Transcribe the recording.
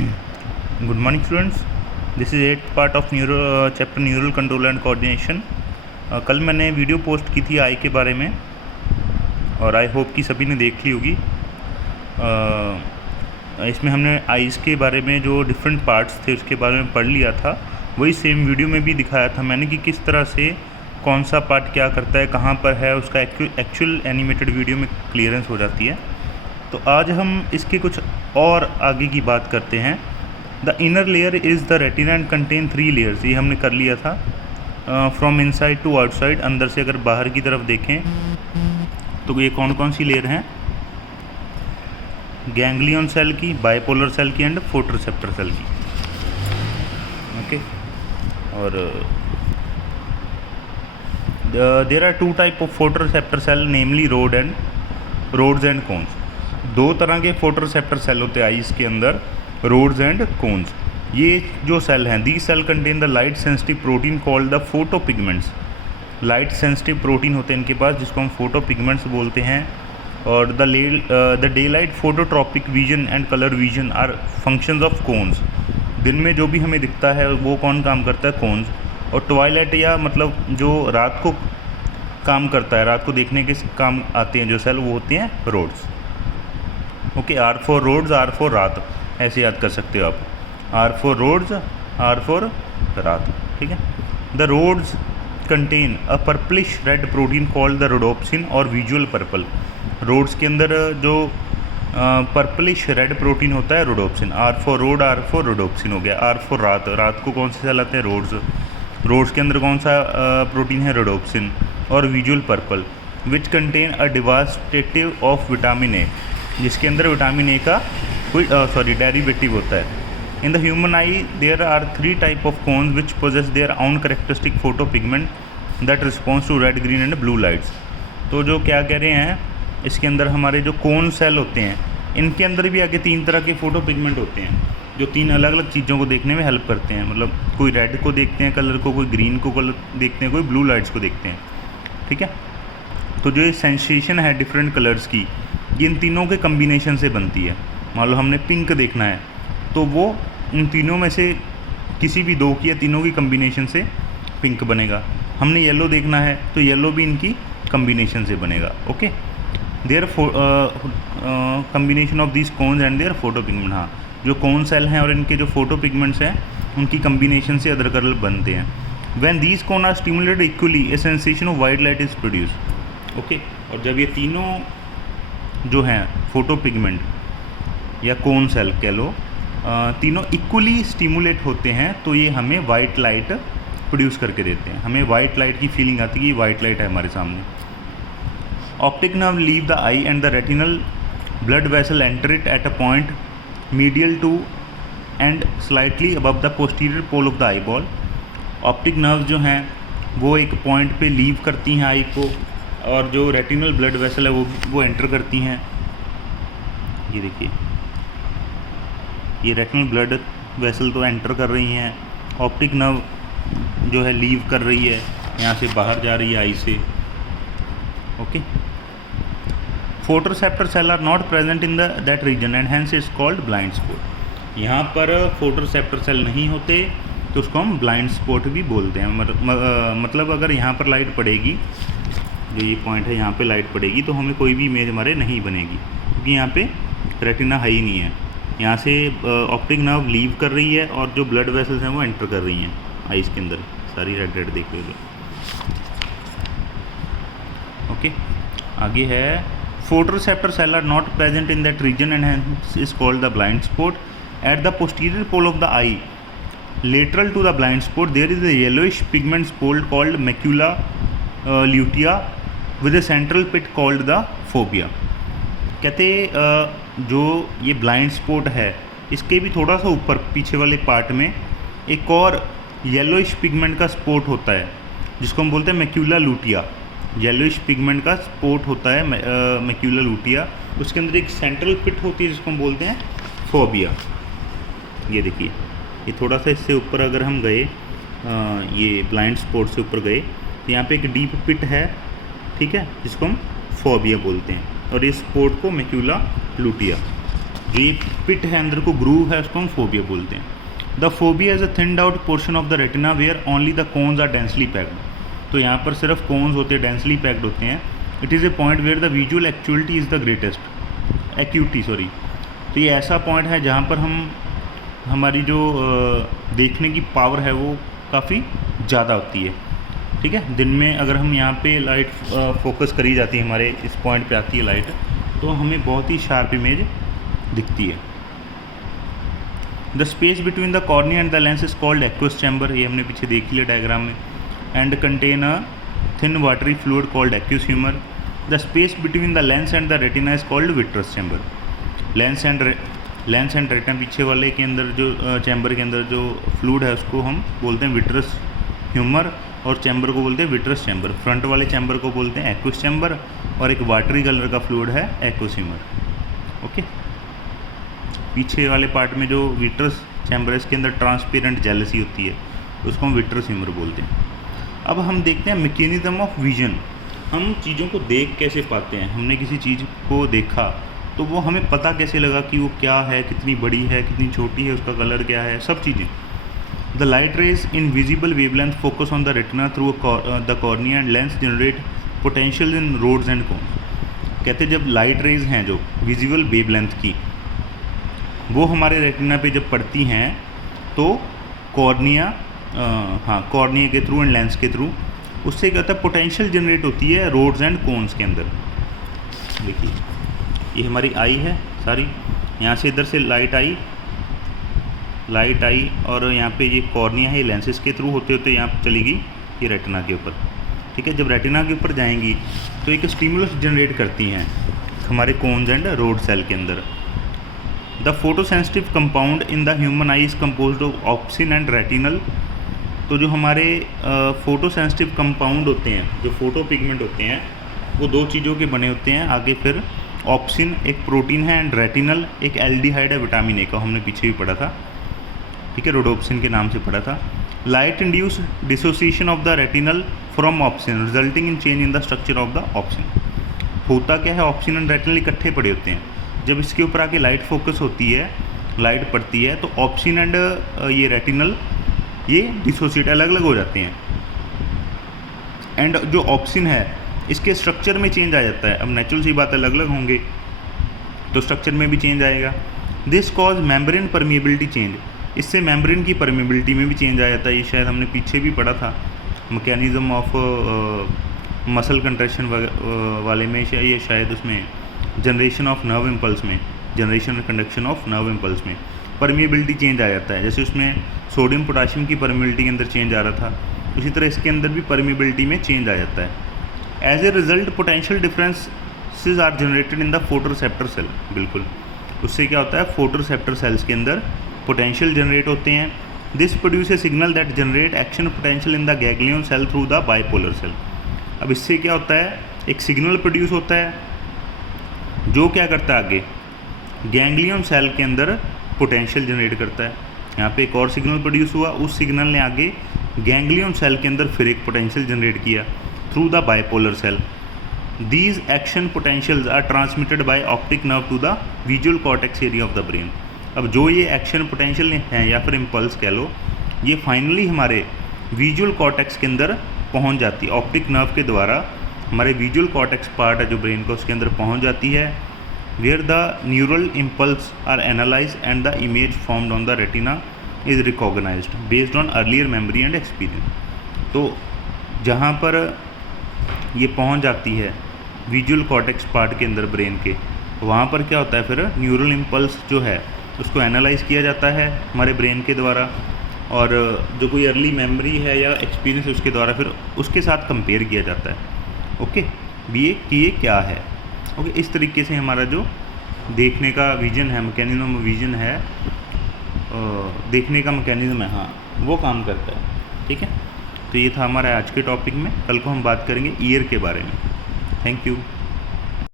Good morning students. This is 8th part of chapter neural control and coordination. कल मैंने video post की थी आई के बारे में और आई होप कि सभी ने देख ली होगी। इसमें हमने आइज़ के बारे में जो डिफरेंट पार्ट्स थे उसके बारे में पढ़ लिया था। वही सेम वीडियो में भी दिखाया था मैंने कि किस तरह से कौन सा पार्ट क्या करता है, कहाँ पर है, उसका एक्चुअल एनिमेटेड वीडियो में क्लियरेंस हो जाती है। तो आज हम इसके कुछ और आगे की बात करते हैं। The inner layer is the retina and contain 3 layers. ये हमने कर लिया था। फ्रॉम इनसाइड टू आउटसाइड, अंदर से अगर बाहर की तरफ देखें तो ये कौन कौन सी लेयर हैं? गैंग्लियन सेल की, बाइपोलर सेल की एंड फोटोरिसेप्टर सेल की। ओके, और there are 2 type of photoreceptor cell, namely rods and cones. 2 तरह के फोटोरिसेप्टर सेल होते हैं आइज़ के अंदर, रोड्स एंड कोन्स। ये जो सेल हैं, the cell contain the light sensitive protein called the photopigments. Light sensitive protein होते हैं इनके पास, जिसको हम फोटोपिगमेंट्स बोलते हैं। और the day light phototropic vision and colour vision are functions of cones. दिन में जो भी हमें दिखता है वो कौन काम करता है? कोन्स। और ट्वाइलाइट या मतलब जो रात को काम करता है, रात को देखने के काम आते हैं जो सेल, वो होते हैं rods. Okay, R for rods, R for रात, ऐसे याद कर सकते हो आप। R for rods, R for रात, ठीक है। The rods contain a purplish red protein called the rhodopsin और विजुअल पर्पल। रोड्स के अंदर जो पर्पलिश रेड प्रोटीन होता है rhodopsin. R for rod, R for rhodopsin हो गया। आर फॉर रात, रात को कौन से सेल आते हैं? रोड्स। रोड्स के अंदर कौन सा प्रोटीन है? रोडोप्सिन। और visual purple which contain a derivative of vitamin A, जिसके अंदर विटामिन ए का कोई डेरिवेटिव होता है। In the human eye there are 3 type of cones which possess their own characteristic photo pigment that response to red, green and blue lights. तो जो क्या कह रहे हैं, इसके अंदर हमारे जो कोन सेल होते हैं, इनके अंदर भी आगे 3 तरह के फोटो पिगमेंट होते हैं जो 3 अलग अलग चीज़ों को देखने में हेल्प करते हैं। मतलब कोई रेड को देखते हैं कलर को, कोई ग्रीन को कलर देखते हैं, कोई ब्लू लाइट्स को देखते हैं, ठीक है। तो जो ये सेंसेशन है डिफरेंट कलर्स की, ये इन तीनों के कम्बिनेशन से बनती है। मान लो हमने पिंक देखना है तो वो इन तीनों में से किसी भी 2 की या तीनों की कम्बिनेशन से पिंक बनेगा। हमने येलो देखना है तो येलो भी इनकी कम्बिनेशन से बनेगा। Okay, their combination of this cones and their photo pigment. हाँ, जो कोन सेल हैं और इनके जो फोटो पिगमेंट्स हैं उनकी कम्बिनेशन से अदर कलर बनते हैं। When these cone are stimulated equally a sensation of white light is produce. Okay, और जब ये तीनों जो हैं फोटो पिगमेंट या कोन सेल कह लो, तीनों इक्वली स्टिमुलेट होते हैं तो ये हमें वाइट लाइट प्रोड्यूस करके देते हैं। हमें वाइट लाइट की फीलिंग आती है कि वाइट लाइट है हमारे सामने। Optic nerve leave the eye and the retinal blood vessel enter it at a point medial to and slightly above the posterior pole of the eyeball. Optic nerve जो हैं वो एक point पे leave करती हैं आई को, और जो रेटिनल ब्लड वेसल है वो एंटर करती हैं। ये देखिए, ये रेटिनल ब्लड वेसल तो एंटर कर रही हैं, ऑप्टिक नर्व जो है लीव कर रही है, यहाँ से बाहर जा रही है आई से। Okay, photoreceptor cell are not present in that region and hence it's called blind spot. यहाँ पर फोटोरिसेप्टर सेल नहीं होते तो उसको हम ब्लाइंड स्पॉट भी बोलते हैं। मतलब अगर यहाँ पर लाइट पड़ेगी, जो ये पॉइंट है यहाँ पे लाइट पड़ेगी तो हमें कोई भी इमेज हमारे नहीं बनेगी, क्योंकि यहाँ पे रेटिना है ही नहीं है। यहाँ से ऑप्टिक नर्व लीव कर रही है और जो ब्लड वेसल्स हैं वो एंटर कर रही हैं आइज़ के अंदर। सारी रेड रेड देख रहे हो। ओके, आगे है photoreceptor cell are not present in that region and hence is called the blind spot. At the posterior pole of the eye lateral to the blind spot there is a yellowish pigment spot called macula lutea with a central pit called the fovea। कहते जो ये blind spot है इसके भी थोड़ा सा ऊपर पीछे वाले पार्ट में एक और येलोइश पिगमेंट का स्पॉट होता है जिसको हम बोलते हैं मैक्यूला लूटिया। येलोइश पिगमेंट का स्पॉट होता है मैक्यूला लूटिया, उसके अंदर एक सेंट्रल पिट होती है जिसको हम बोलते हैं फोबिया। ये देखिए, ये थोड़ा सा इससे ऊपर अगर हम गए, ये ब्लाइंड स्पॉट से ऊपर गए तो यहाँ पे एक डीप पिट है, ठीक है, जिसको हम फोबिया बोलते हैं, और इस स्पॉट को मैक्यूला लूटिया जो ये पिट है अंदर को ग्रूव है उसको हम फोबिया बोलते हैं। The fovea is a thinned out portion of the retina where only the cones are densely packed. तो यहाँ पर सिर्फ कोन्स होते हैं, डेंसली पैक्ड होते हैं। It is a point where the visual actuality is the greatest acuity sorry. तो ये ऐसा पॉइंट है जहाँ पर हमारी जो देखने की पावर है वो काफ़ी ज़्यादा होती है। ठीक है, दिन में अगर हम यहाँ पे लाइट फोकस करी जाती है, हमारे इस पॉइंट पे आती है लाइट, तो हमें बहुत ही शार्प इमेज दिखती है। The space between the cornea and the lens is called aqueous chamber, ये हमने पीछे देख लिया डायग्राम में। And contain a thin watery fluid called aqueous humour. The space between the lens and the retina is called vitreous chamber. Lens and retina पीछे वाले के अंदर जो चैम्बर के अंदर जो फ्लूइड है उसको हम बोलते हैं विट्रस ह्यूमर, और चैम्बर को बोलते हैं विट्रस चैम्बर। फ्रंट वाले चैम्बर को बोलते हैं एक्वस चैम्बर, और एक वाटरी कलर का फ्लूइड है एक्वस ह्यूमर। ओके, पीछे वाले पार्ट में जो विट्रस चैम्बर है इसके अंदर ट्रांसपेरेंट जेलसी होती है, उसको हम विट्रस ह्यूमर बोलते हैं। अब हम देखते हैं मैकेनिज्म ऑफ विजन। हम चीज़ों को देख कैसे पाते हैं। हमने किसी चीज़ को देखा तो वो हमें पता कैसे लगा कि वो क्या है, कितनी बड़ी है, कितनी छोटी है, उसका कलर क्या है, सब चीज़ें। The light rays in visible wavelength focus on the retina through the cornea and lens generate potential in rods and cones. कहते जब लाइट रेज हैं जो विजिबल वेवलेंथ की, वो हमारे रेटिना पे जब पड़ती हैं तो कॉर्निया के थ्रू एंड लेंस के थ्रू उससे क्या होता है, पोटेंशियल जनरेट होती है रोड्स एंड कोन्स के अंदर। देखिए ये हमारी आई है सारी, यहाँ से इधर से लाइट आई और यहाँ पे ये कॉर्निया है, लेंसेज के थ्रू होते होते यहाँ पे चली गई ये रेटिना के ऊपर। ठीक है, जब रेटिना के ऊपर जाएंगी तो एक स्टिमुलस जनरेट करती हैं हमारे कोन्स एंड रोड सेल के अंदर। The photosensitive compound in the human I is composed of obscene and retinal. तो जो हमारे फोटोसेंसिटिव कंपाउंड होते हैं, जो फोटो पिगमेंट होते हैं, वो दो चीज़ों के बने होते हैं। आगे फिर ऑप्सिन एक प्रोटीन है एंड रेटिनल एक एल्डिहाइड है विटामिन ए का, हमने पीछे भी पढ़ा था। ठीक है, रोडोप्सिन के नाम से पढ़ा था। Light induce dissociation of the retinal from obscene resulting in change in the structure of the obscene. होता क्या है, ऑप्सिन एंड रेटिनल इकट्ठे पड़े होते हैं। जब इसके ऊपर आके लाइट फोकस होती है, लाइट पड़ती है, तो ऑप्सिन एंड ये रेटिनल ये डिसोसिएट अलग अलग हो जाते हैं। एंड जो ऑप्सिन है इसके स्ट्रक्चर में चेंज आ जाता है। अब नेचुरल सी बात अलग अलग होंगे तो स्ट्रक्चर में भी चेंज आएगा। This cause membrane permeability change, इससे मेम्ब्रेन की परमिएबिलिटी में भी चेंज आ जाता है। ये शायद हमने पीछे भी पढ़ा था मैकेनिज्म ऑफ मसल कंट्रैक्शन वाले में, ये शायद उसमें जनरेशन ऑफ नर्व इम्पल्स में, जनरेशन और कंडक्शन ऑफ नर्व इम्पल्स में परमिएबिलिटी चेंज आ जाता है। जैसे उसमें सोडियम पोटाशियम की परमिएबिलिटी के अंदर चेंज आ रहा था, उसी तरह इसके अंदर भी परमिएबिलिटी में चेंज आ जाता है। As a result potential differences are generated in the photoreceptor cell. बिल्कुल, उससे क्या होता है, फोटोरिसेप्टर सेल्स के अंदर पोटेंशियल जनरेट होते हैं। This produce a signal that generate action potential in the ganglion cell through the bipolar cell. अब इससे क्या होता है, एक सिग्नल प्रोड्यूस होता है जो क्या करता है, आगे गैंग्लियन सेल के अंदर पोटेंशियल जनरेट करता है। यहाँ पे एक और सिग्नल प्रोड्यूस हुआ, उस सिग्नल ने आगे गैंग्लियन सेल के अंदर फिर एक पोटेंशियल जनरेट किया through the bipolar cell. These action potentials are transmitted by optic nerve to the visual cortex area of the brain। अब जो ये एक्शन पोटेंशियल हैं या फिर इम्पल्स कह लो, ये फाइनली हमारे विजुअल कॉर्टेक्स के अंदर पहुंच जाती है। ऑप्टिक नर्व के द्वारा हमारे विजुअल कॉर्टेक्स पार्ट है जो ब्रेन का, उसके अंदर पहुंच जाती है। Where the neural impulse are analyse and the image formed on the retina is recognised based on earlier memory and experience. तो जहाँ पर ये पहुंच जाती है विजुअल कॉर्टेक्स पार्ट के अंदर ब्रेन के, वहाँ पर क्या होता है, फिर न्यूरल इम्पल्स जो है उसको एनालाइज किया जाता है हमारे ब्रेन के द्वारा, और जो कोई अर्ली मेमोरी है या एक्सपीरियंस है उसके द्वारा फिर उसके साथ कंपेयर किया जाता है। ओके, ये क्या है। ओके, इस तरीके से हमारा जो देखने का विजन है, मैकेनिज्म विजन है, देखने का मैकेनिज्म है, हाँ, वो काम करता है। ठीक है, तो ये था हमारा आज के टॉपिक में। कल को हम बात करेंगे ईयर के बारे में। Thank you.